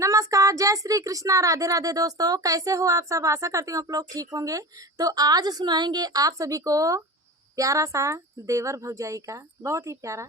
नमस्कार, जय श्री कृष्णा, राधे राधे। दोस्तों कैसे हो आप सब? आशा करती हूँ आप लोग ठीक होंगे। तो आज सुनाएंगे आप सभी को प्यारा सा देवर भौजाई का बहुत ही प्यारा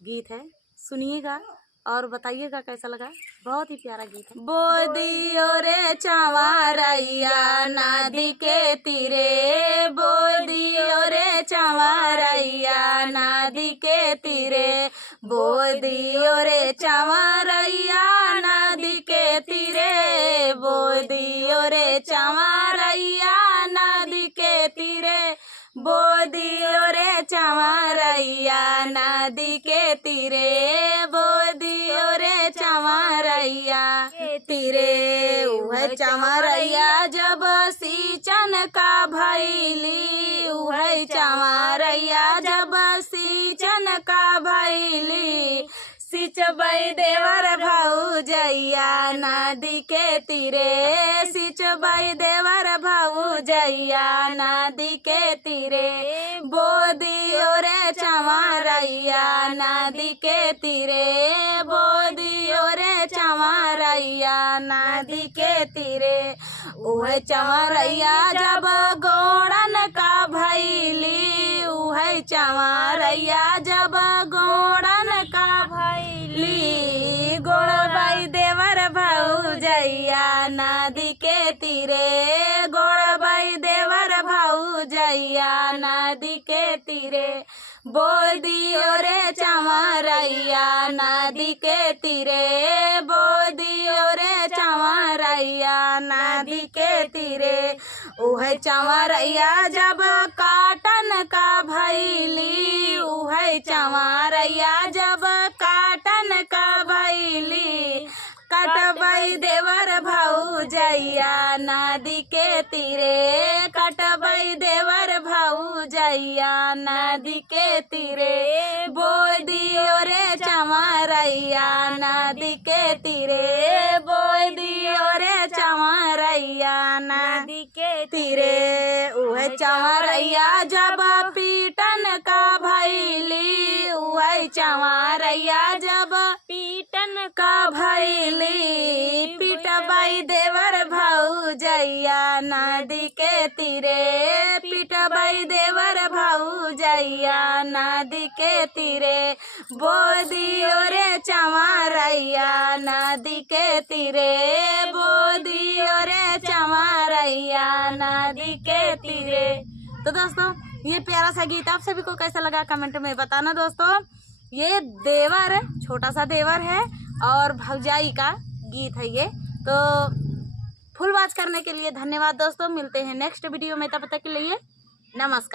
गीत है। सुनिएगा और बताइएगा कैसा लगा। बहुत ही प्यारा गीत है। बोदियो रे चंवरैया नदी के तीरे, बोदियो रे चंवरैया नदी के तीरे, बोदियो रे चंवरैया नदी के तीरे, बोदियो रे चंवरैया नदी के तीरे, बोदियो रे चंवरैया नदी के तीरे, बोदियो रे चंवरैया के तीरे। उह चंवरैया जब सींचन का भैली, उह चंवरैया जब सींचन का भैली, सिंचबै देवर भौजैया नदी के तीरे, सिंचबै देवर भौजैया नदी के तीरे, बोदियो रे चंवरैया नदी के तीरे, बोदियो रे चंवरैया नदी के तीरे। उह चंवरैया जब गोड़न का भैली, उह चंवरैया जब गोड़न का भैली, गोड़बै देवर भौजैया नदी के तीरे, गोड़बै देवर भौजैया नदी के तीरे, बोदियो रे चंवरैया नदी के तीरे, बोदियो रे चंवरैया नदी के तीरे। उह चंवरैया जब काटन का भैली, उह चंवरैया जब काटन का भैली, कटबै देवर भौजैया नदी के तीरे, कटबै देवर भौजैया नदी के तीरे, बोदियो रे चंवरैया नदी के तीरे, बोदियो रे चंवरैया नदी के तीरे। उह चंवरैया जब पीटन का भैली, उह चंवरैया जब पीटन का भैली, पिटबै देवर भौजैया नदी के तीरे, पिटबै देवर भौजैया नदी के तीरे, बोदियो रे चंवरैया नदी के तीरे, बोदियो रे चंवरैया नदी के तीरे। तो दोस्तों ये प्यारा सा गीत आप सभी को कैसा लगा कमेंट में बताना। दोस्तों ये देवर, छोटा सा देवर है और भौजाई का गीत है ये। तो फुल वॉच करने के लिए धन्यवाद दोस्तों। मिलते हैं नेक्स्ट वीडियो में, तब तक के लिए नमस्कार।